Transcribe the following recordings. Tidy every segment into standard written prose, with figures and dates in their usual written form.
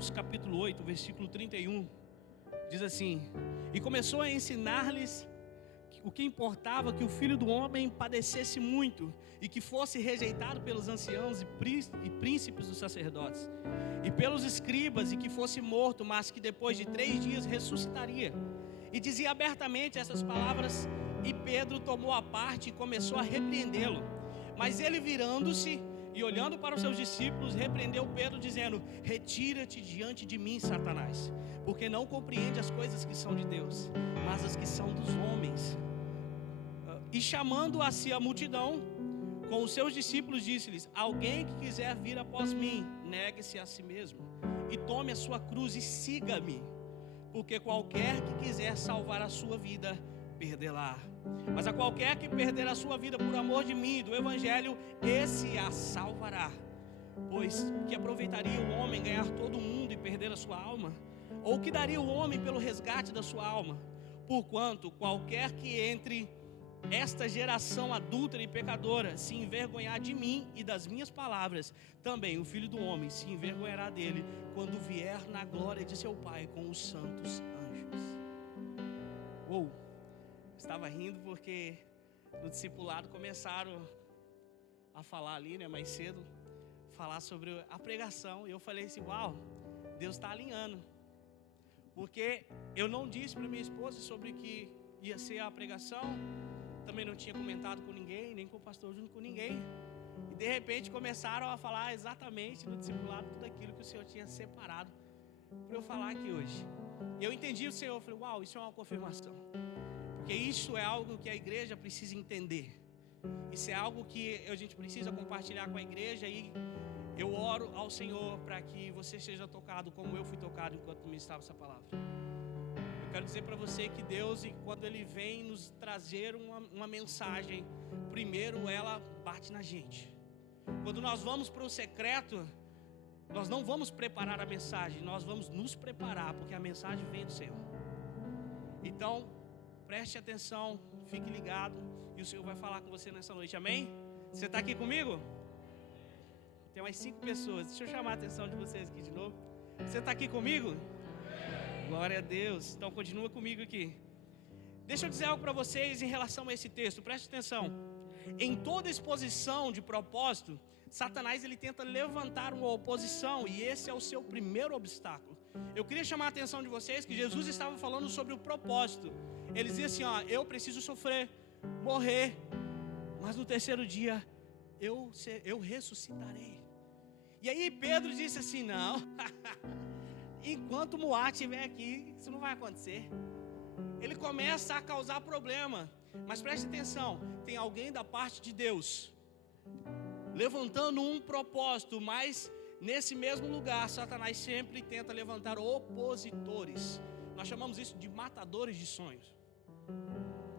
Marcos capítulo 8, versículo 31, diz assim: e começou a ensinar-lhes o que importava que o Filho do Homem padecesse muito e que fosse rejeitado pelos anciãos e príncipes dos sacerdotes e pelos escribas, e que fosse morto, mas que depois de 3 dias ressuscitaria. E dizia abertamente essas palavras, e Pedro tomou a parte e começou a repreendê-lo. Mas ele, virando-se e olhando para os seus discípulos, repreendeu Pedro, dizendo: retira-te diante de mim, Satanás, porque não compreende as coisas que são de Deus, mas as que são dos homens. E chamando a si a multidão com os seus discípulos, disse-lhes: alguém que quiser vir após mim, negue-se a si mesmo e tome a sua cruz e siga-me. Porque qualquer que quiser salvar a sua vida, perdê-la. Mas a qualquer que perder a sua vida por amor de mim e do evangelho, esse a salvará. Pois que aproveitaria o homem ganhar todo o mundo e perder a sua alma? Ou que daria o homem pelo resgate da sua alma? Porquanto qualquer que entre esta geração adúltera e pecadora se envergonhar de mim e das minhas palavras, também o Filho do Homem se envergonhará dele quando vier na glória de seu Pai com os santos anjos. Estava rindo porque no discipulado começaram a falar ali, mais cedo, falar sobre a pregação, e eu falei assim: uau, Deus está alinhando, porque eu não disse para minha esposa sobre o que ia ser a pregação. Também não tinha comentado com ninguém, nem com o pastor Júnior, com ninguém. E de repente começaram a falar exatamente no discipulado tudo aquilo que o Senhor tinha separado para eu falar aqui hoje. Eu entendi o Senhor, eu falei: uau, isso é uma confirmação. Porque isso é algo que a igreja precisa entender. Isso é algo que a gente precisa compartilhar com a igreja. E eu oro ao Senhor para que você seja tocado como eu fui tocado enquanto ministrava essa palavra. Quero dizer para você que Deus, quando Ele vem nos trazer uma mensagem, primeiro ela bate na gente. Quando nós vamos para o secreto, nós não vamos preparar a mensagem, nós vamos nos preparar, porque a mensagem vem do Senhor. Então, preste atenção, fique ligado, e o Senhor vai falar com você nessa noite, amém? Você está aqui comigo? Tem umas 5 pessoas, deixa eu chamar a atenção de vocês aqui de novo. Você está aqui comigo? Glória a Deus. Então continua comigo aqui. Deixa eu dizer algo para vocês em relação a esse texto. Preste atenção. Em toda exposição de propósito, Satanás ele tenta levantar uma oposição, e esse é o seu primeiro obstáculo. Eu queria chamar a atenção de vocês que Jesus estava falando sobre o propósito. Ele dizia assim: eu preciso sofrer, morrer, mas no terceiro dia eu ressuscitarei. E aí Pedro disse assim: não, enquanto Moá estiver aqui, isso não vai acontecer. Ele começa a causar problema. Mas preste atenção, tem alguém da parte de Deus levantando um propósito, mas nesse mesmo lugar Satanás sempre tenta levantar opositores. Nós chamamos isso de matadores de sonhos.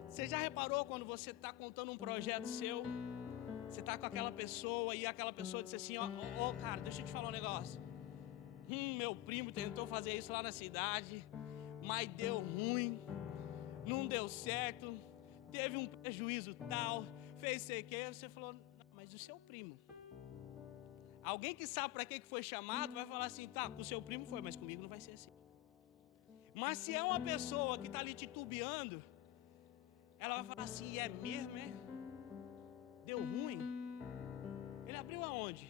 Você já reparou quando você está contando um projeto seu, você está com aquela pessoa e aquela pessoa diz assim: ó, cara, deixa eu te falar um negócio. Meu primo tentou fazer isso lá na cidade, mas deu ruim, não deu certo, teve um prejuízo tal, fez sei que. Você falou: não, mas o seu primo. Alguém que sabe para que foi chamado vai falar assim: tá, com o seu primo foi, mas comigo não vai ser assim. Mas se é uma pessoa que está ali titubeando, ela vai falar assim: é mesmo, é? Deu ruim? Ele abriu aonde?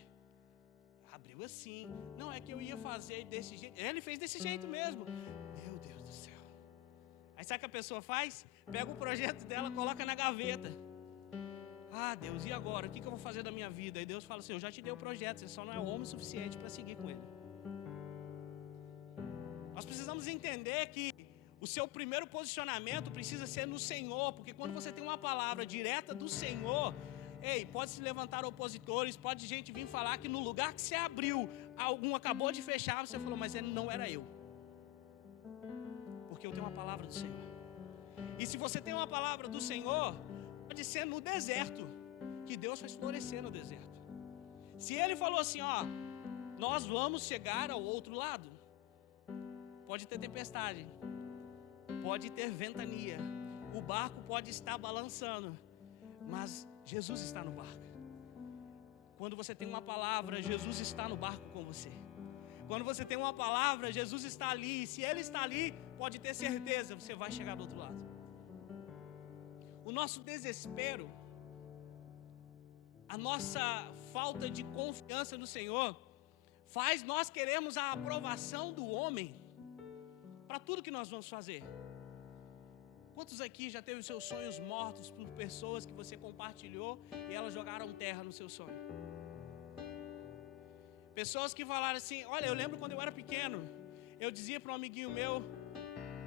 Abriu assim. Não, é que eu ia fazer desse jeito. Ele fez desse jeito mesmo. Meu Deus do céu. Aí sabe o que a pessoa faz? Pega o projeto dela, coloca na gaveta. Ah, Deus, e agora? O que eu vou fazer da minha vida? E Deus fala assim: eu já te dei o projeto, você só não é homem suficiente para seguir com ele. Nós precisamos entender que o seu primeiro posicionamento precisa ser no Senhor, porque quando você tem uma palavra direta do Senhor, pode se levantar opositores, pode gente vir falar que no lugar que você abriu, algum acabou de fechar, você falou: mas não era eu, porque eu tenho uma palavra do Senhor. E se você tem uma palavra do Senhor, pode ser no deserto, que Deus faz florescer no deserto. Se Ele falou assim: nós vamos chegar ao outro lado, pode ter tempestade, pode ter ventania, o barco pode estar balançando, mas Jesus está no barco. Quando você tem uma palavra, Jesus está no barco com você. Quando você tem uma palavra, Jesus está ali. E se Ele está ali, pode ter certeza, você vai chegar do outro lado. O nosso desespero, a nossa falta de confiança no Senhor, faz nós queremos a aprovação do homem para tudo que nós vamos fazer. Quantos aqui já teve os seus sonhos mortos por pessoas que você compartilhou e elas jogaram terra no seu sonho? Pessoas que falaram assim, olha, eu lembro quando eu era pequeno, eu dizia para um amiguinho meu,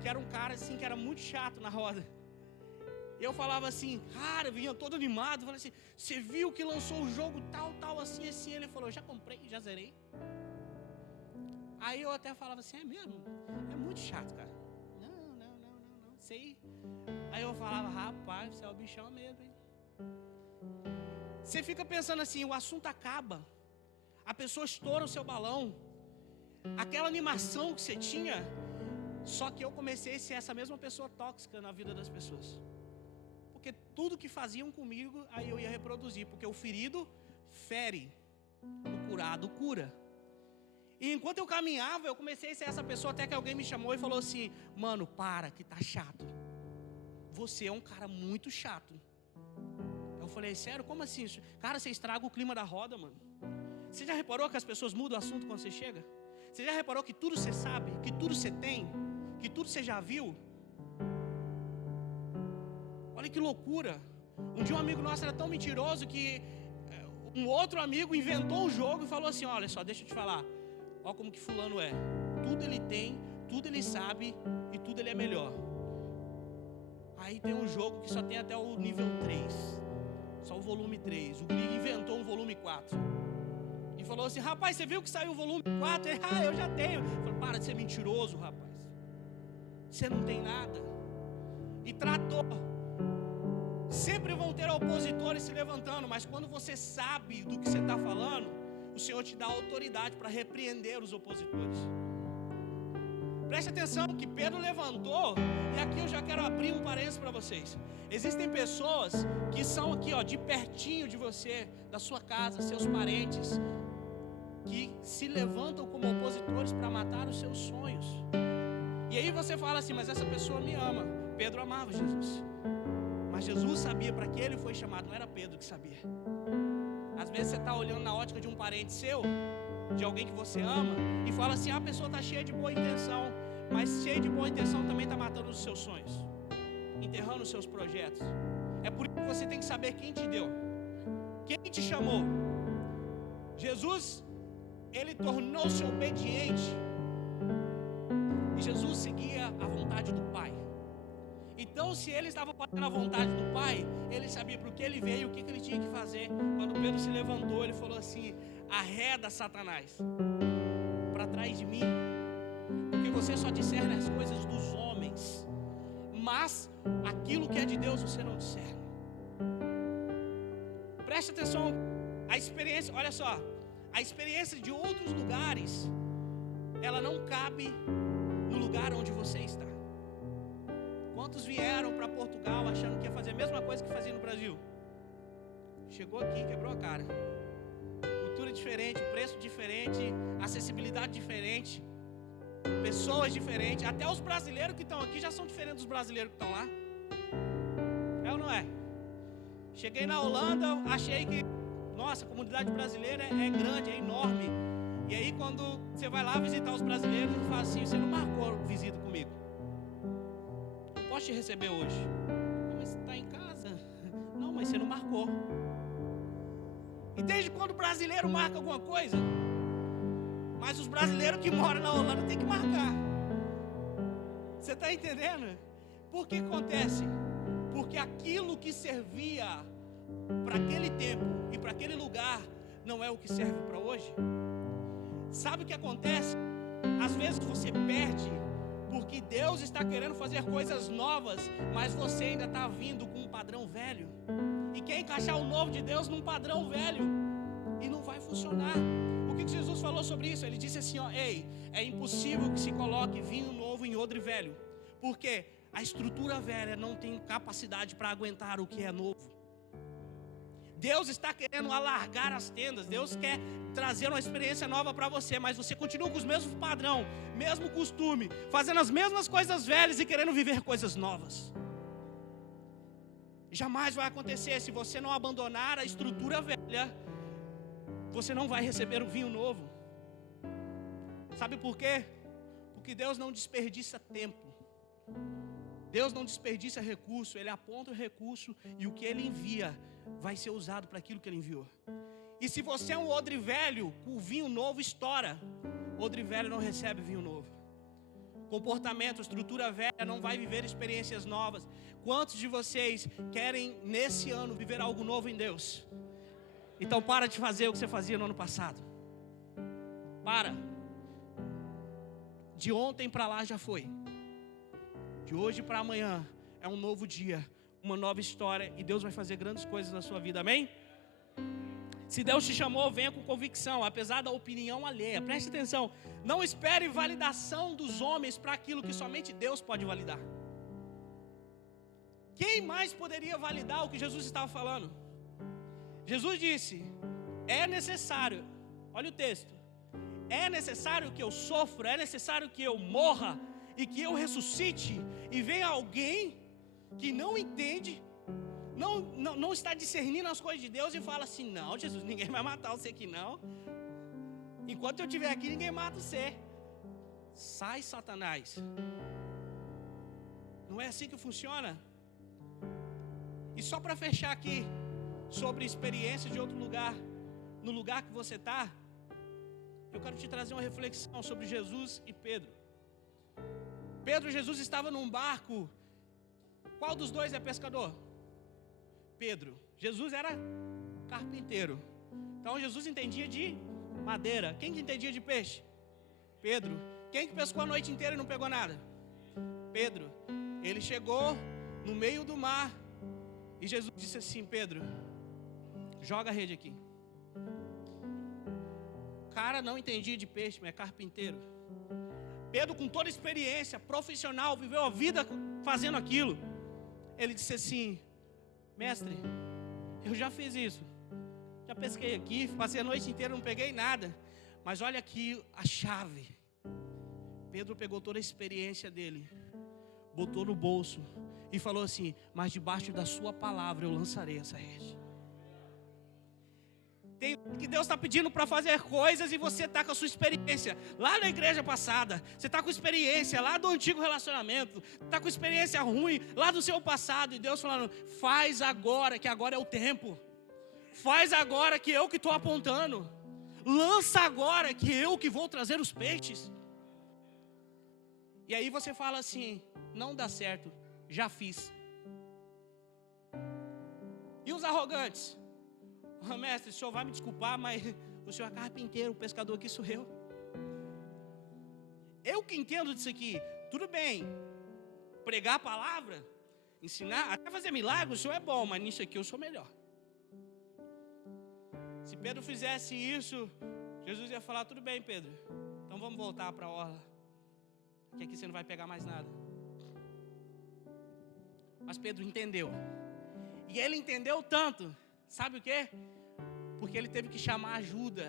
que era um cara assim, que era muito chato na roda. E eu falava assim, cara, eu vinha todo animado, falava assim, você viu que lançou o jogo tal, tal, assim, assim? Ele falou, já comprei, já zerei. Aí eu até falava assim, é mesmo? É muito chato, cara. Não, sei. Aí eu falava, rapaz, você é o bichão mesmo, hein? Você fica pensando assim, o assunto acaba. A pessoa estoura o seu balão. Aquela animação que você tinha. Só que eu comecei a ser essa mesma pessoa tóxica na vida das pessoas. Porque tudo que faziam comigo, aí eu ia reproduzir. Porque o ferido fere, o curado cura. E enquanto eu caminhava, eu comecei a ser essa pessoa, até que alguém me chamou e falou assim, mano, para, que tá chato. Você é um cara muito chato. Eu falei, sério, como assim? Cara, você estraga o clima da roda, mano. Você já reparou que as pessoas mudam o assunto quando você chega? Você já reparou que tudo você sabe, que tudo você tem, que tudo você já viu? Olha que loucura. Um dia um amigo nosso era tão mentiroso que um outro amigo inventou um jogo e falou assim, olha só, deixa eu te falar. Olha como que fulano é. Tudo ele tem, tudo ele sabe e tudo ele é melhor. Aí tem um jogo que só tem até o nível 3. Só o volume 3. O Grig inventou um volume 4. E falou assim, rapaz, você viu que saiu o volume 4? Eu já tenho. Eu falei, para de ser mentiroso, rapaz. Você não tem nada. E tratou. Sempre vão ter opositores se levantando, mas quando você sabe do que você está falando, o Senhor te dá autoridade para repreender os opositores. Preste atenção que Pedro levantou, e aqui eu já quero abrir um parênteses para vocês. Existem pessoas que são aqui, ó, de pertinho de você, da sua casa, seus parentes, que se levantam como opositores para matar os seus sonhos. E aí você fala assim, mas essa pessoa me ama. Pedro amava Jesus. Mas Jesus sabia para que ele foi chamado, não era Pedro que sabia. Às vezes você está olhando na ótica de um parente seu, de alguém que você ama, e fala assim, a pessoa está cheia de boa intenção, mas cheia de boa intenção também está matando os seus sonhos, enterrando os seus projetos. É por isso que você tem que saber quem te deu, quem te chamou. Jesus, ele tornou-se obediente, e Jesus seguia a vontade do Pai. Então, se ele estava fazendo a vontade do Pai, ele sabia para o que ele veio, o que ele tinha que fazer. Quando Pedro se levantou, ele falou assim, arreda Satanás para trás de mim, porque você só discerne as coisas dos homens, mas aquilo que é de Deus você não discerne. Preste atenção, a experiência, olha só, a experiência de outros lugares, ela não cabe no lugar onde você está. Quantos vieram para Portugal achando que ia fazer a mesma coisa que fazia no Brasil? Chegou aqui, quebrou a cara. Cultura diferente, preço diferente, acessibilidade diferente, pessoas diferentes. Até os brasileiros que estão aqui já são diferentes dos brasileiros que estão lá. É ou não é? Cheguei na Holanda, achei que, nossa, a comunidade brasileira é grande, é enorme. E aí quando você vai lá visitar os brasileiros, ele fala assim, você não marcou visita comigo. Posso te receber hoje? Mas você está em casa? Não, mas você não marcou. E desde quando o brasileiro marca alguma coisa? Mas os brasileiros que moram na Holanda tem que marcar. Você está entendendo? Por que acontece? Porque aquilo que servia para aquele tempo e para aquele lugar não é o que serve para hoje. Sabe o que acontece? Às vezes você perde porque Deus está querendo fazer coisas novas, mas você ainda está vindo com um padrão velho e quer encaixar o novo de Deus num padrão velho e não vai funcionar. O que Jesus falou sobre isso? Ele disse assim, ó, ei, é impossível que se coloque vinho novo em odre velho, porque a estrutura velha não tem capacidade para aguentar o que é novo. Deus está querendo alargar as tendas. Deus quer trazer uma experiência nova para você, mas você continua com os mesmos padrão, mesmo costume, fazendo as mesmas coisas velhas e querendo viver coisas novas. Jamais vai acontecer. Se você não abandonar a estrutura velha, você não vai receber o vinho novo. Sabe por quê? Porque Deus não desperdiça tempo. Deus não desperdiça recurso. Ele aponta o recurso e o que Ele envia vai ser usado para aquilo que Ele enviou. E se você é um odre velho, o vinho novo estoura. Odre velho não recebe vinho novo. Comportamento, estrutura velha não vai viver experiências novas. Quantos de vocês querem nesse ano viver algo novo em Deus? Então para de fazer o que você fazia no ano passado. Para. De ontem para lá já foi. De hoje para amanhã é um novo dia, uma nova história, e Deus vai fazer grandes coisas na sua vida, amém? Se Deus te chamou, venha com convicção, apesar da opinião alheia. Preste atenção, não espere validação dos homens para aquilo que somente Deus pode validar. Quem mais poderia validar o que Jesus estava falando? Jesus disse, é necessário, olha o texto, é necessário que eu sofra, é necessário que eu morra e que eu ressuscite, e venha alguém que não entende, não está discernindo as coisas de Deus e fala assim, não, Jesus, ninguém vai matar você aqui não. Enquanto eu estiver aqui, ninguém mata você. Sai, Satanás. Não é assim que funciona? E só para fechar aqui, sobre experiências de outro lugar, no lugar que você está, eu quero te trazer uma reflexão sobre Jesus e Pedro. Pedro e Jesus estavam num barco. Qual dos dois é pescador? Pedro. Jesus era carpinteiro. Então Jesus entendia de madeira. Quem que entendia de peixe? Pedro. Quem que pescou a noite inteira e não pegou nada? Pedro. Ele chegou no meio do mar e Jesus disse assim, Pedro, joga a rede aqui. O cara não entendia de peixe, mas é carpinteiro. Pedro, com toda a experiência profissional, viveu a vida fazendo aquilo. Ele disse assim, mestre, eu já fiz isso, já pesquei aqui, passei a noite inteira, não peguei nada, mas olha aqui a chave. Pedro pegou toda a experiência dele, botou no bolso e falou assim, mas debaixo da sua palavra eu lançarei essa rede. Tem que Deus está pedindo para fazer coisas e você está com a sua experiência lá na igreja passada, você está com experiência lá do antigo relacionamento, está com experiência ruim lá do seu passado, e Deus falando, faz agora, que agora é o tempo, faz agora que eu que estou apontando, lança agora que eu que vou trazer os peixes. E aí você fala assim, não dá certo, já fiz. E os arrogantes? Mestre, o senhor vai me desculpar, mas o senhor é carpinteiro, o pescador aqui sou eu. Eu que entendo disso aqui. Tudo bem, pregar a palavra, ensinar, até fazer milagre, o senhor é bom, mas nisso aqui eu sou melhor. Se Pedro fizesse isso, Jesus ia falar, tudo bem, Pedro, então vamos voltar para a orla, que aqui você não vai pegar mais nada. Mas Pedro entendeu. E ele entendeu tanto, sabe o quê? Porque ele teve que chamar ajuda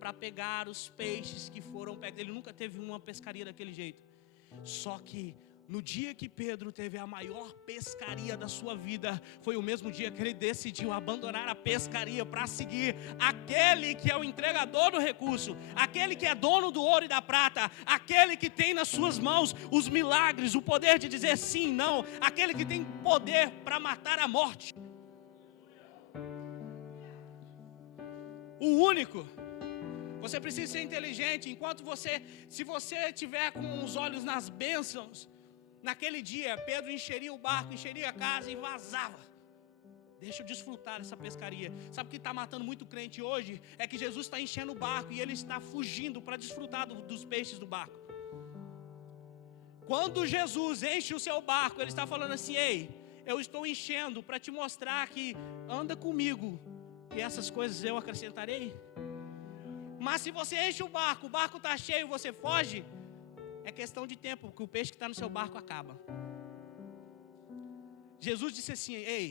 para pegar os peixes que foram pegos. Ele nunca teve uma pescaria daquele jeito. Só que no dia que Pedro teve a maior pescaria da sua vida, foi o mesmo dia que ele decidiu abandonar a pescaria para seguir aquele que é o entregador do recurso, aquele que é dono do ouro e da prata, aquele que tem nas suas mãos os milagres, o poder de dizer sim, não, aquele que tem poder para matar a morte. O único. Você precisa ser inteligente. Enquanto se você tiver com os olhos nas bênçãos, naquele dia Pedro encheria o barco, encheria a casa e vazava. Deixa eu desfrutar dessa pescaria. Sabe o que está matando muito crente hoje? É que Jesus está enchendo o barco e ele está fugindo para desfrutar dos peixes do barco. Quando Jesus enche o seu barco, ele está falando assim, ei, eu estou enchendo para te mostrar que anda comigo e essas coisas eu acrescentarei. Mas se você enche o barco está cheio, você foge, é questão de tempo, porque o peixe que está no seu barco acaba. Jesus disse assim, ei,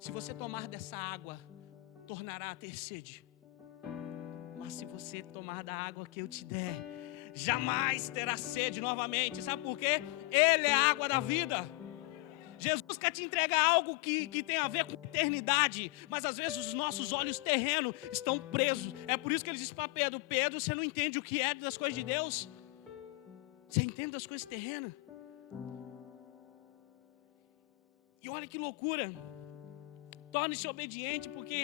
se você tomar dessa água, tornará a ter sede. Mas se você tomar da água que eu te der, jamais terá sede novamente. Sabe por quê? Ele é a água da vida. Jesus quer te entregar algo que tem a ver com eternidade, mas às vezes os nossos olhos terrenos estão presos. É por isso que ele diz para Pedro: Pedro, você não entende o que é das coisas de Deus? Você entende das coisas terrenas? E olha que loucura. Torne-se obediente, porque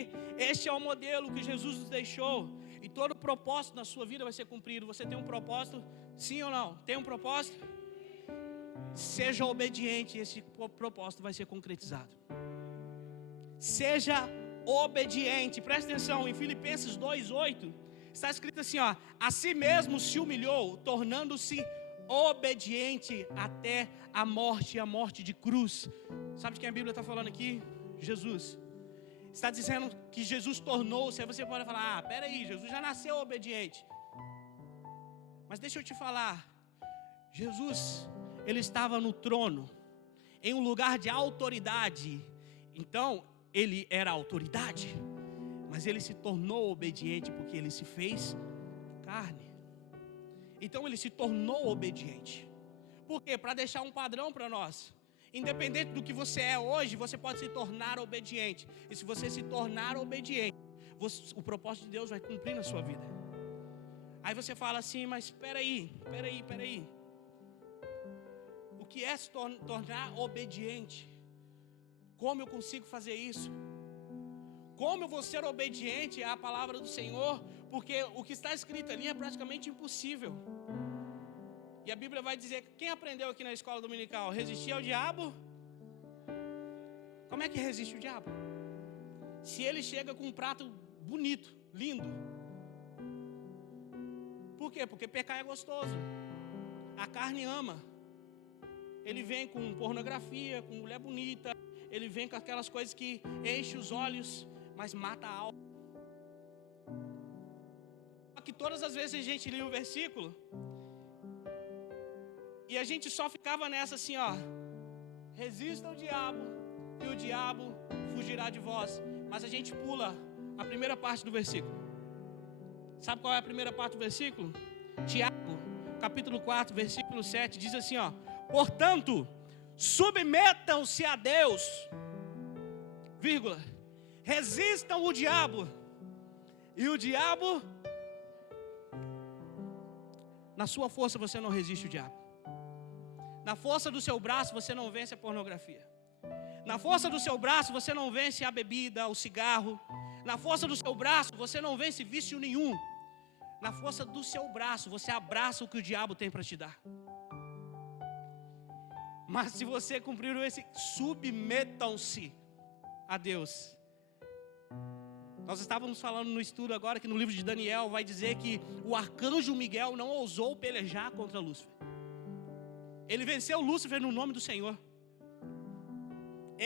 este é o modelo que Jesus nos deixou. E todo propósito na sua vida vai ser cumprido. Você tem um propósito? Sim ou não? Tem um propósito? Seja obediente, esse propósito vai ser concretizado. Seja obediente. Presta atenção, em Filipenses 2:8 está escrito assim, ó: a si mesmo se humilhou, tornando-se obediente até a morte de cruz. Sabe de quem a Bíblia está falando aqui? Jesus. Está dizendo que Jesus tornou-se. Aí você pode falar: peraí, Jesus já nasceu obediente. Mas deixa eu te falar, Jesus, ele estava no trono, em um lugar de autoridade. Então, ele era autoridade, mas ele se tornou obediente porque ele se fez carne. Então, ele se tornou obediente. Por quê? Para deixar um padrão para nós. Independente do que você é hoje, você pode se tornar obediente. E se você se tornar obediente, o propósito de Deus vai cumprir na sua vida. Aí você fala assim: mas peraí. O que é se tornar obediente? Como eu consigo fazer isso? Como eu vou ser obediente à palavra do Senhor? Porque o que está escrito ali é praticamente impossível. E a Bíblia vai dizer: quem aprendeu aqui na escola dominical? Resistir ao diabo? Como é que resiste o diabo? Se ele chega com um prato bonito, lindo. Por quê? Porque pecar é gostoso. A carne ama. Ele vem com pornografia, com mulher bonita. Ele vem com aquelas coisas que enchem os olhos, mas mata a alma. Só que todas as vezes a gente lia o versículo e a gente só ficava nessa assim, ó: resista ao diabo e o diabo fugirá de vós. Mas a gente pula a primeira parte do versículo. Sabe qual é a primeira parte do versículo? Tiago, capítulo 4, versículo 7, diz assim, ó: portanto, submetam-se a Deus, vírgula, resistam o diabo, e o diabo, na sua força você não resiste o diabo. Na força do seu braço você não vence a pornografia. Na força do seu braço você não vence a bebida, o cigarro. Na força do seu braço você não vence vício nenhum. Na força do seu braço você abraça o que o diabo tem para te dar. Mas se você cumprir esse, submetam-se a Deus. Nós estávamos falando no estudo agora que no livro de Daniel vai dizer que o arcanjo Miguel não ousou pelejar contra Lúcifer. Ele venceu Lúcifer no nome do Senhor.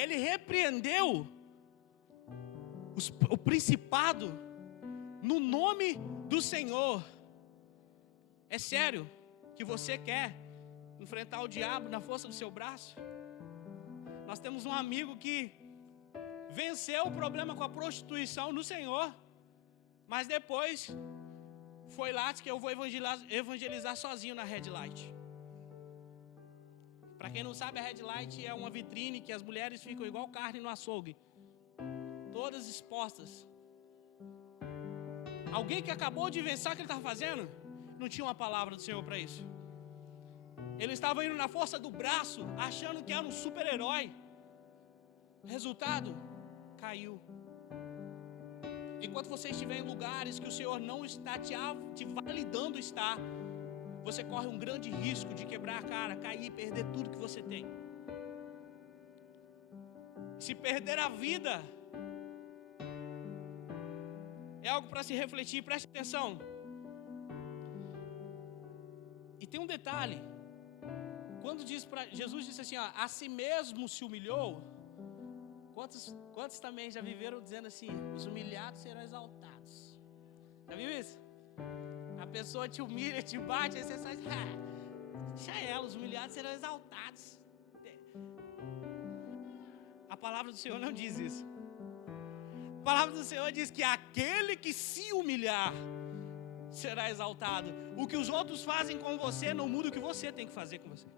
Ele repreendeu o principado no nome do Senhor. É sério que você quer enfrentar o diabo na força do seu braço? Nós temos um amigo que venceu o problema com a prostituição no Senhor, mas depois foi lá, disse que eu vou evangelizar sozinho na Red Light. Para quem não sabe, a Red Light é uma vitrine que as mulheres ficam igual carne no açougue, todas expostas. Alguém que acabou de vencer o que ele estava fazendo, não tinha uma palavra do Senhor para isso. Ele estava indo na força do braço, achando que era um super-herói. Resultado, caiu. Enquanto você estiver em lugares que o Senhor não está te validando estar, você corre um grande risco de quebrar a cara, cair e perder tudo que você tem. Se perder a vida, é algo para se refletir. Preste atenção. E tem um detalhe. Quando Jesus disse assim, ó, a si mesmo se humilhou. Quantos também já viveram dizendo assim: os humilhados serão exaltados? Já viu isso? A pessoa te humilha, te bate, aí você sai, deixa ela, os humilhados serão exaltados. A palavra do Senhor não diz isso. A palavra do Senhor diz que aquele que se humilhar será exaltado. O que os outros fazem com você não muda o que você tem que fazer com você.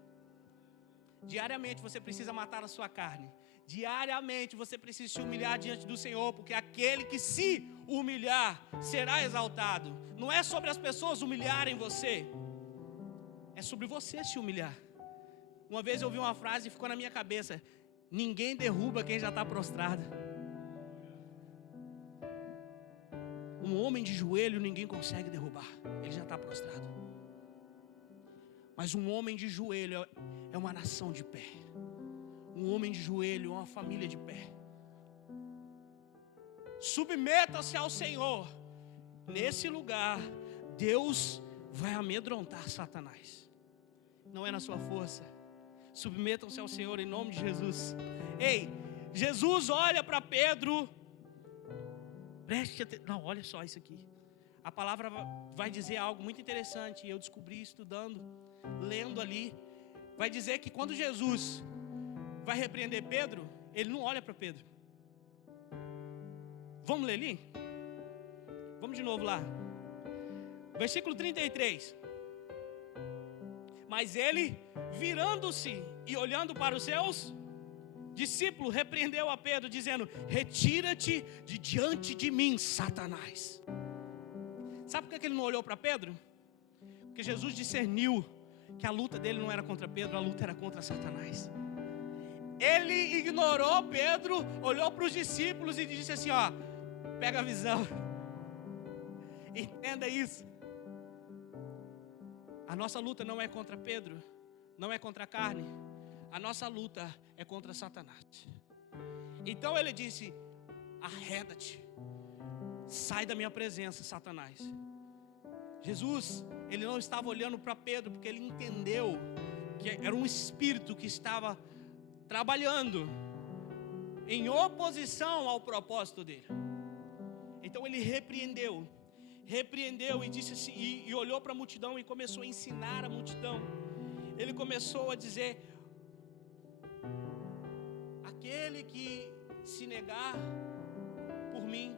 Diariamente você precisa matar a sua carne. Diariamente você precisa se humilhar diante do Senhor, porque aquele que se humilhar será exaltado. Não é sobre as pessoas humilharem você, é sobre você se humilhar. Uma vez eu ouvi uma frase e ficou na minha cabeça: ninguém derruba quem já está prostrado. Um homem de joelho ninguém consegue derrubar, ele já está prostrado. Mas um homem de joelho é uma nação de pé. Um homem de joelho é uma família de pé. Submeta-se ao Senhor. Nesse lugar, Deus vai amedrontar Satanás. Não é na sua força. Submetam-se ao Senhor em nome de Jesus. Ei, Jesus olha para Pedro. Preste atenção. Não, olha só isso aqui. A palavra vai dizer algo muito interessante. Eu descobri estudando, lendo ali. Vai dizer que quando Jesus vai repreender Pedro, ele não olha para Pedro. Vamos ler ali? Vamos de novo lá. Versículo 33. Mas ele, virando-se e olhando para os seus discípulos, repreendeu a Pedro, dizendo: retira-te de diante de mim, Satanás. Sabe por que ele não olhou para Pedro? Porque Jesus discerniu que a luta dele não era contra Pedro, a luta era contra Satanás. Ele ignorou Pedro, olhou para os discípulos e disse assim: ó, pega a visão. Entenda isso. A nossa luta não é contra Pedro, não é contra a carne. A nossa luta é contra Satanás. Então ele disse: arreda-te, sai da minha presença, Satanás. Jesus, ele não estava olhando para Pedro, porque ele entendeu que era um espírito que estava trabalhando em oposição ao propósito dele. Então ele repreendeu e disse assim, e olhou para a multidão e começou a ensinar a multidão. Ele começou a dizer: aquele que se negar por mim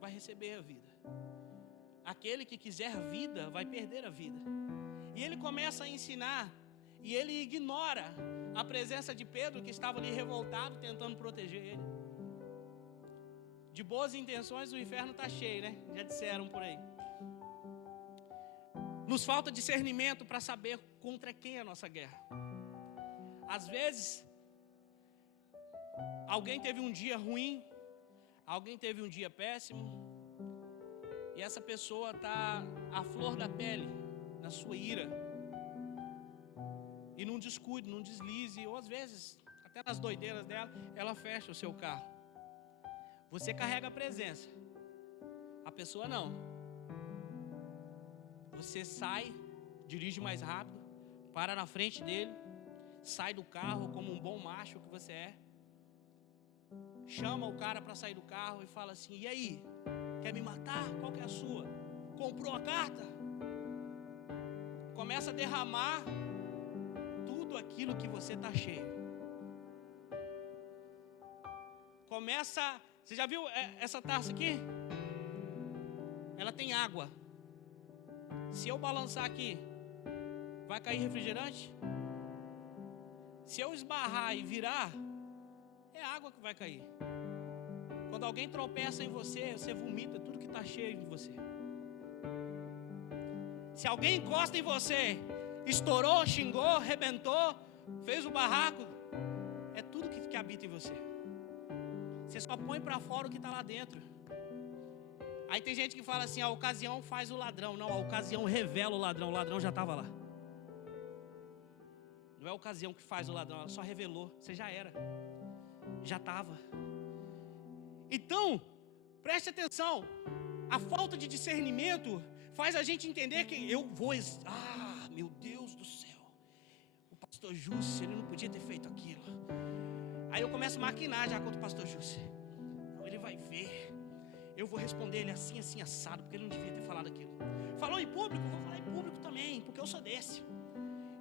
vai receber a vida. Aquele que quiser vida vai perder a vida. E ele começa a ensinar, e ele ignora a presença de Pedro, que estava ali revoltado, tentando proteger ele. De boas intenções o inferno está cheio, né? Já disseram por aí. Nos falta discernimento para saber contra quem é a nossa guerra. Às vezes, alguém teve um dia ruim, alguém teve um dia péssimo, e essa pessoa está à flor da pele, na sua ira, e num descuido, num deslize, ou às vezes, até nas doideiras dela, ela fecha o seu carro. Você carrega a presença, a pessoa não. Você sai, dirige mais rápido, para na frente dele, sai do carro como um bom macho que você é, chama o cara para sair do carro e fala assim: e aí, quer me matar? Qual que é a sua? Comprou a carta? Começa a derramar tudo aquilo que você está cheio. Começa. Você já viu essa taça aqui? Ela tem água. Se eu balançar aqui, vai cair refrigerante? Se eu esbarrar e virar, é água que vai cair. Quando alguém tropeça em você, você vomita tudo que está cheio de você. Se alguém encosta em você, estourou, xingou, arrebentou, fez o barraco, é tudo que habita em você. Você só põe para fora o que está lá dentro. Aí tem gente que fala assim: a ocasião faz o ladrão. Não, a ocasião revela o ladrão já estava lá. Não é a ocasião que faz o ladrão, ela só revelou, você já era, já estava. Então, preste atenção, a falta de discernimento faz a gente entender que eu vou... meu Deus do céu, o pastor Júcio, ele não podia ter feito aquilo. Aí eu começo a maquinar já contra o pastor Júcio. Não, ele vai ver, eu vou responder ele assim, assim, assado, porque ele não devia ter falado aquilo. Falou em público, vou falar em público também, porque eu sou desse.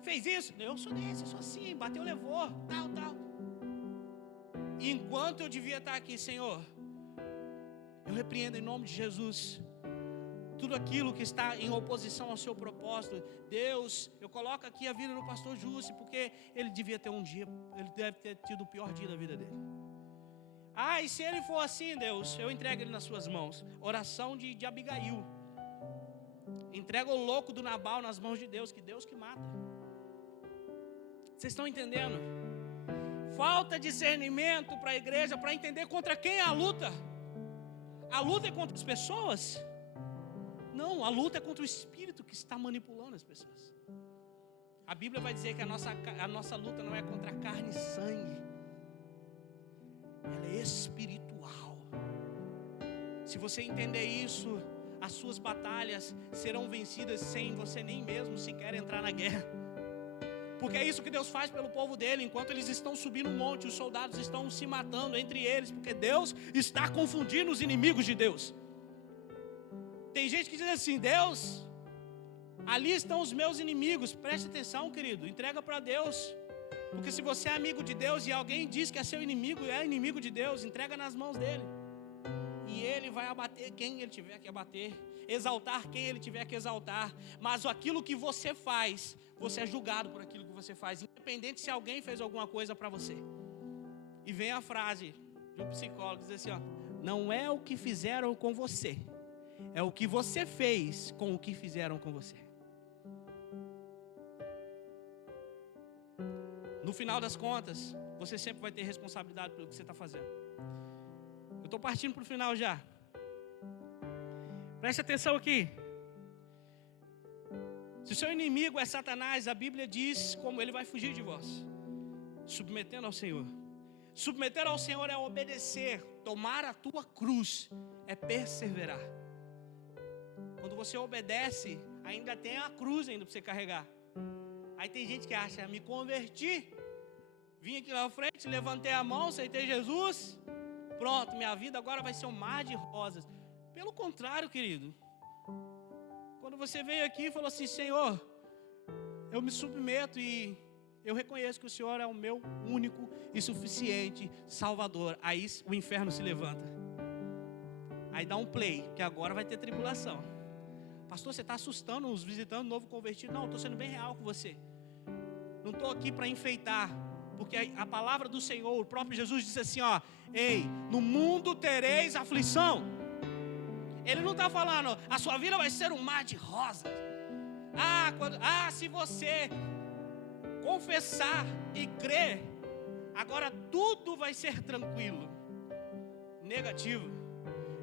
Fez isso? Eu sou desse, eu sou assim, bateu, levou, tal. Enquanto eu devia estar aqui: Senhor, Eu repreendo em nome de Jesus tudo aquilo que está em oposição ao seu propósito. Deus, eu coloco aqui a vida do pastor Jussi, porque ele devia ter um dia, ele deve ter tido o pior dia da vida dele. E se ele for assim, Deus, eu entrego ele nas suas mãos. Oração de Abigail. Entrega o louco do Nabal nas mãos de Deus, que Deus que mata. Vocês estão entendendo? Falta discernimento para a igreja, para entender contra quem é a luta. A luta é contra as pessoas? Não, a luta é contra o espírito que está manipulando as pessoas. A Bíblia vai dizer que a nossa luta não é contra carne e sangue. Ela é espiritual. Se você entender isso, as suas batalhas serão vencidas sem você nem mesmo sequer entrar na guerra. Porque é isso que Deus faz pelo povo dele. Enquanto eles estão subindo um monte, os soldados estão se matando entre eles, porque Deus está confundindo os inimigos de Deus. Tem gente que diz assim: Deus, ali estão os meus inimigos. Preste atenção, querido, entrega para Deus. Porque se você é amigo de Deus e alguém diz que é seu inimigo e é inimigo de Deus, entrega nas mãos dele. E ele vai abater quem ele tiver que abater, exaltar quem ele tiver que exaltar. Mas aquilo que você faz, você é julgado por aquilo que você faz, independente se alguém fez alguma coisa para você. E vem a frase de um psicólogo, diz assim: não é o que fizeram com você, é o que você fez com o que fizeram com você. No final das contas, você sempre vai ter responsabilidade pelo que você está fazendo. Eu estou partindo para o final já. Preste atenção aqui. Se o seu inimigo é Satanás, a Bíblia diz como ele vai fugir de vós: submetendo ao Senhor. Submeter ao Senhor é obedecer. Tomar a tua cruz é perseverar. Quando você obedece, ainda tem a cruz ainda para você carregar. Aí tem gente que acha: me converti, vim aqui na frente, levantei a mão, aceitei Jesus, pronto, minha vida agora vai ser um mar de rosas. Pelo contrário, querido. Quando você veio aqui e falou assim: Senhor, eu me submeto e eu reconheço que o Senhor é o meu único e suficiente Salvador. Aí o inferno se levanta. Aí dá um play, que agora vai ter tribulação. Pastor, você está assustando os visitantes, novo convertido. Não, estou sendo bem real com você. Não estou aqui para enfeitar, porque a palavra do Senhor, o próprio Jesus disse assim: ei, no mundo tereis aflição. Ele não está falando, a sua vida vai ser um mar de rosas. Se você confessar e crer, agora tudo vai ser tranquilo. Negativo.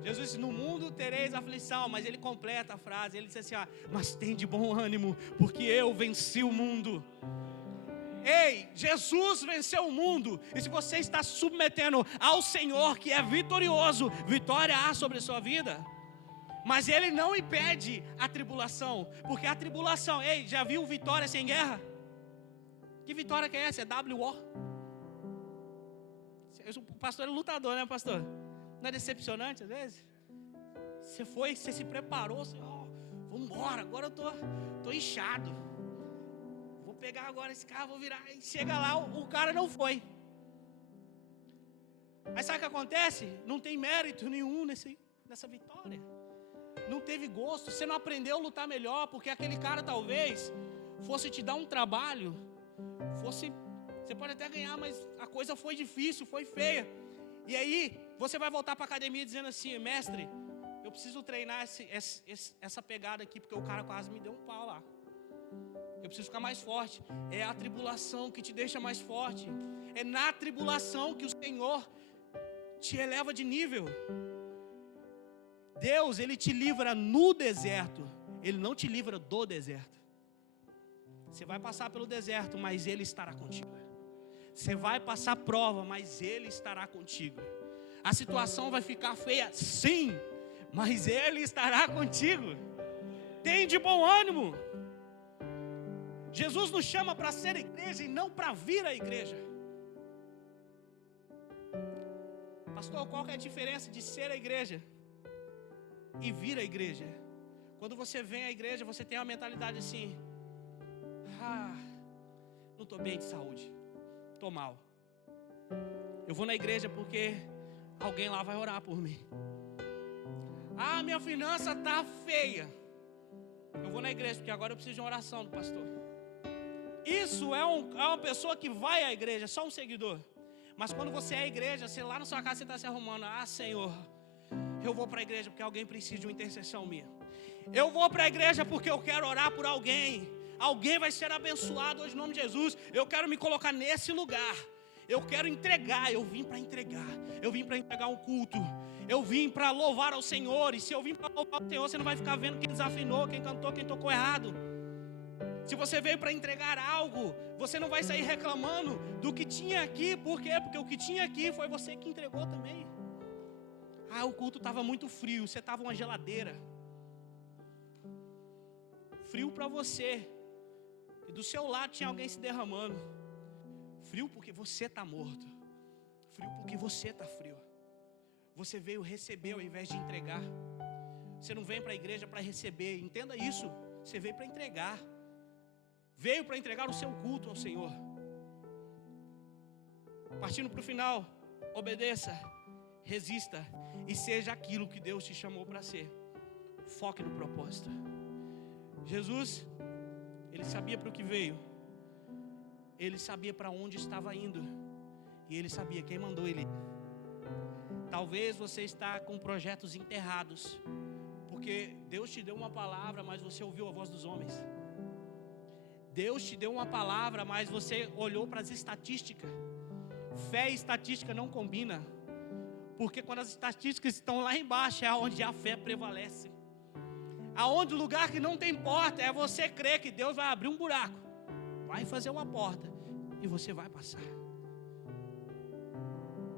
Jesus disse: no mundo tereis aflição, mas ele completa a frase, ele disse assim: mas tem de bom ânimo, porque eu venci o mundo. Ei, Jesus venceu o mundo. E se você está submetendo ao Senhor, que é vitorioso, vitória há sobre a sua vida. Mas ele não impede a tribulação, porque a tribulação, ei, já viu vitória sem guerra? Que vitória que é essa? É WO. O pastor é lutador, né, pastor? Não é decepcionante às vezes? Você se preparou, vamos embora, agora eu tô inchado. Vou pegar agora esse carro, vou virar. E chega lá, o cara não foi. Aí sabe o que acontece? Não tem mérito nenhum nessa vitória. Não teve gosto, você não aprendeu a lutar melhor, porque aquele cara talvez fosse te dar um trabalho, você pode até ganhar, mas a coisa foi difícil, foi feia. E aí, você vai voltar para a academia dizendo assim: mestre, eu preciso treinar essa pegada aqui, porque o cara quase me deu um pau lá. Eu preciso ficar mais forte. É a tribulação que te deixa mais forte. É na tribulação que o Senhor te eleva de nível. Deus, ele te livra no deserto, ele não te livra do deserto. Você vai passar pelo deserto, mas ele estará contigo. Você vai passar prova, mas ele estará contigo. A situação vai ficar feia, sim, mas ele estará contigo. Tem de bom ânimo. Jesus nos chama para ser igreja e não para vir à igreja. Pastor, qual que é a diferença de ser a igreja e vir à igreja? Quando você vem à igreja, você tem uma mentalidade assim: não estou bem de saúde, estou mal. Eu vou na igreja porque alguém lá vai orar por mim. Ah, minha finança está feia. Eu vou na igreja porque agora eu preciso de uma oração do pastor. Isso é uma pessoa que vai à igreja, só um seguidor. Mas quando você é à igreja, você lá na sua casa você está se arrumando. Ah, Senhor, eu vou para a igreja porque alguém precisa de uma intercessão minha. Eu vou para a igreja porque eu quero orar por alguém. Alguém vai ser abençoado hoje em nome de Jesus. Eu quero me colocar nesse lugar. Eu quero entregar. Eu vim para entregar. Eu vim para entregar um culto. Eu vim para louvar ao Senhor. E se eu vim para louvar ao Senhor, você não vai ficar vendo quem desafinou, quem cantou, quem tocou errado. Se você veio para entregar algo, você não vai sair reclamando do que tinha aqui. Por quê? Porque o que tinha aqui foi você que entregou também. Ah, o culto estava muito frio. Você estava uma geladeira. Frio para você. E do seu lado tinha alguém se derramando. Frio porque você está morto. Frio porque você está frio. Você veio receber ao invés de entregar. Você não vem para a igreja para receber. Entenda isso. Você veio para entregar. Veio para entregar o seu culto ao Senhor. Partindo para o final, obedeça, resista e seja aquilo que Deus te chamou para ser. Foque no propósito. Jesus, Ele sabia para o que veio. Ele sabia para onde estava indo. E Ele sabia quem mandou Ele. Talvez você está com projetos enterrados, porque Deus te deu uma palavra, mas você ouviu a voz dos homens. Deus te deu uma palavra, mas você olhou para as estatísticas. Fé e estatística não combinam, porque quando as estatísticas estão lá embaixo é onde a fé prevalece. Aonde o lugar que não tem porta é você crer que Deus vai abrir um buraco, vai fazer uma porta e você vai passar.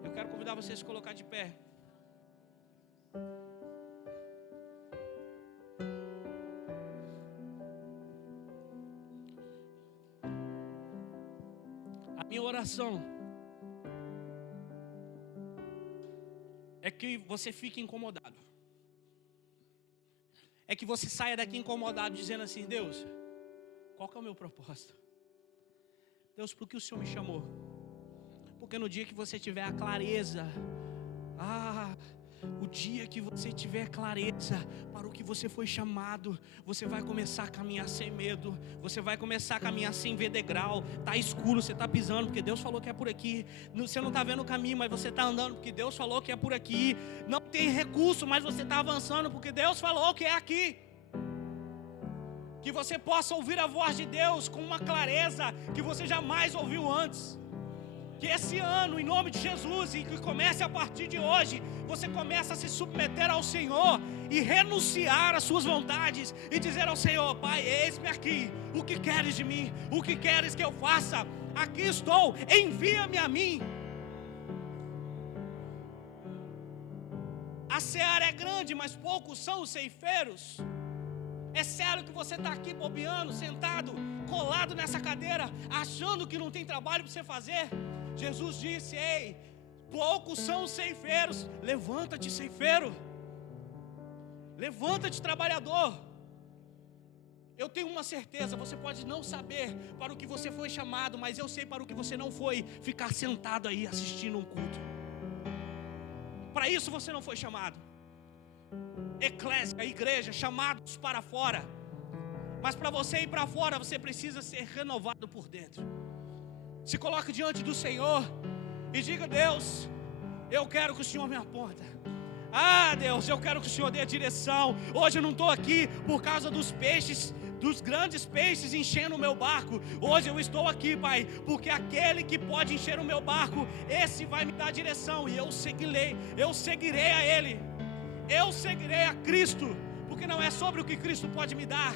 Eu quero convidar você a se colocar de pé. A minha oração é que você fique incomodado. É que você saia daqui incomodado dizendo assim: Deus, qual que é o meu propósito? Deus, por que o Senhor me chamou? Porque no dia que você tiver a clareza, o dia que você tiver clareza para o que você foi chamado, você vai começar a caminhar sem medo. Você vai começar a caminhar sem ver degrau. Está escuro, você está pisando porque Deus falou que é por aqui. Você não está vendo o caminho, mas você está andando porque Deus falou que é por aqui. Não tem recurso, mas você está avançando porque Deus falou que é aqui. Que você possa ouvir a voz de Deus com uma clareza que você jamais ouviu antes. Que esse ano, em nome de Jesus, e que comece a partir de hoje, você comece a se submeter ao Senhor e renunciar às suas vontades e dizer ao Senhor: Pai, eis-me aqui, o que queres de mim? O que queres que eu faça? Aqui estou, envia-me a mim. A seara é grande, mas poucos são os ceifeiros. É sério que você está aqui bobeando, sentado, colado nessa cadeira, achando que não tem trabalho para você fazer? Jesus disse: ei, poucos são os ceifeiros. Levanta-te, ceifeiro. Levanta-te, trabalhador. Eu tenho uma certeza, você pode não saber para o que você foi chamado, mas eu sei para o que você não foi: ficar sentado aí assistindo um culto. Para isso você não foi chamado. Eclésia, igreja, chamados para fora. Mas para você ir para fora, você precisa ser renovado por dentro. Se coloque diante do Senhor e diga: Deus, eu quero que o Senhor me aponta. Ah, Deus, eu quero que o Senhor dê a direção. Hoje eu não estou aqui por causa dos peixes, dos grandes peixes enchendo o meu barco. Hoje eu estou aqui, Pai, porque aquele que pode encher o meu barco, esse vai me dar direção. E eu seguirei a Ele. Eu seguirei a Cristo, porque não é sobre o que Cristo pode me dar,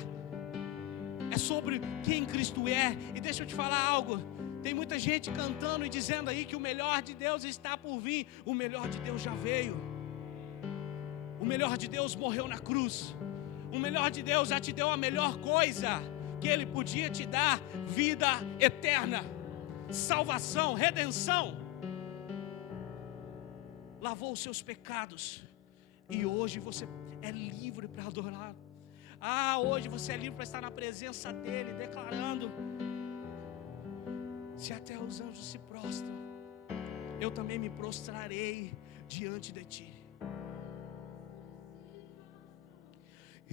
é sobre quem Cristo é. E deixa eu te falar algo: tem muita gente cantando e dizendo aí que o melhor de Deus está por vir. O melhor de Deus já veio. O melhor de Deus morreu na cruz. O melhor de Deus já te deu a melhor coisa que Ele podia te dar: vida eterna, salvação, redenção. Lavou os seus pecados. E hoje você é livre para adorar. Hoje você é livre para estar na presença dEle, declarando: se até os anjos se prostram, eu também me prostrarei diante de Ti.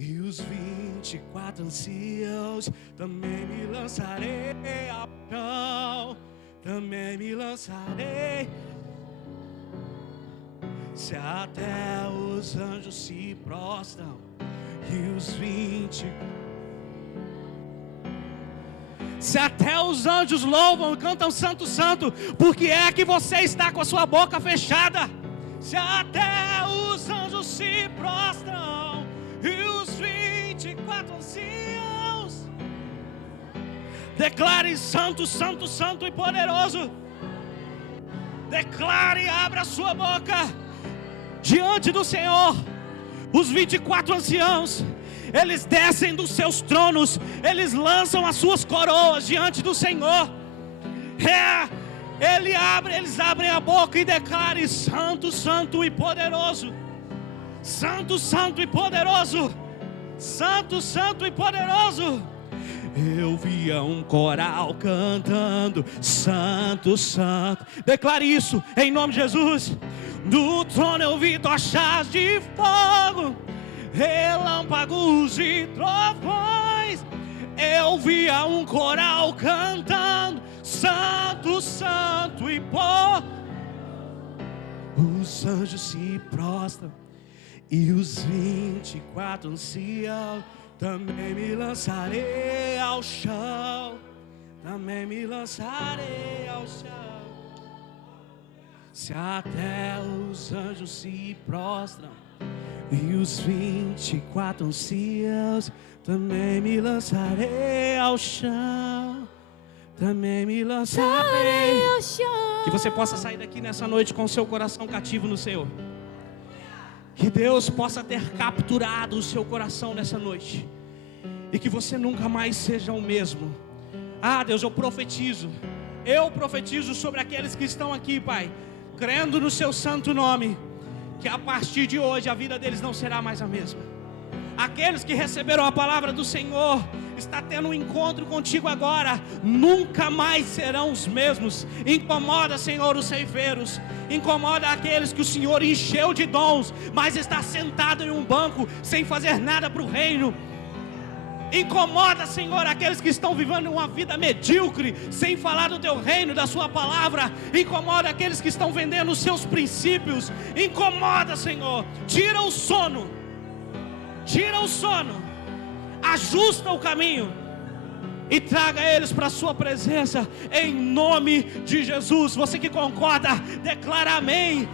E os 24 anciãos também me lançarei ao chão, também me lançarei. Se até os anjos se prostram e os 20, se até os anjos louvam e cantam santo, santo, porque é que você está com a sua boca fechada? Se até os anjos se prostram e os 24 anciãos, declare santo, santo, santo e poderoso. Declare e abra a sua boca diante do Senhor. Os 24 anciãos, eles descem dos seus tronos, eles lançam as suas coroas diante do Senhor. Eles abrem a boca e declarem: santo, santo e poderoso. Santo, santo e poderoso. Santo, santo e poderoso. Eu via um coral cantando: santo, santo. Declare isso em nome de Jesus. Do trono eu vi tochas de fogo, relâmpagos e trovões. Eu via um coral cantando: santo, santo e poderoso. Os anjos se prostram e os 24 anciãos, também me lançarei ao chão, também me lançarei ao chão. Se até os anjos se prostram e os 24 anciãos, também me lançarei ao chão, também me lançarei ao chão. Que você possa sair daqui nessa noite com o seu coração cativo no Senhor. Que Deus possa ter capturado o seu coração nessa noite, e que você nunca mais seja o mesmo. Deus, eu profetizo sobre aqueles que estão aqui, Pai, crendo no seu santo nome, que a partir de hoje a vida deles não será mais a mesma. Aqueles que receberam a palavra do Senhor, está tendo um encontro contigo agora, nunca mais serão os mesmos. Incomoda, Senhor, os ceifeiros, incomoda aqueles que o Senhor encheu de dons, mas está sentado em um banco sem fazer nada para o reino. Incomoda, Senhor, aqueles que estão vivendo uma vida medíocre, sem falar do teu reino, da sua palavra. Incomoda aqueles que estão vendendo os seus princípios. Incomoda, Senhor, tira o sono, ajusta o caminho e traga eles para a sua presença, em nome de Jesus. Você que concorda, declara amém.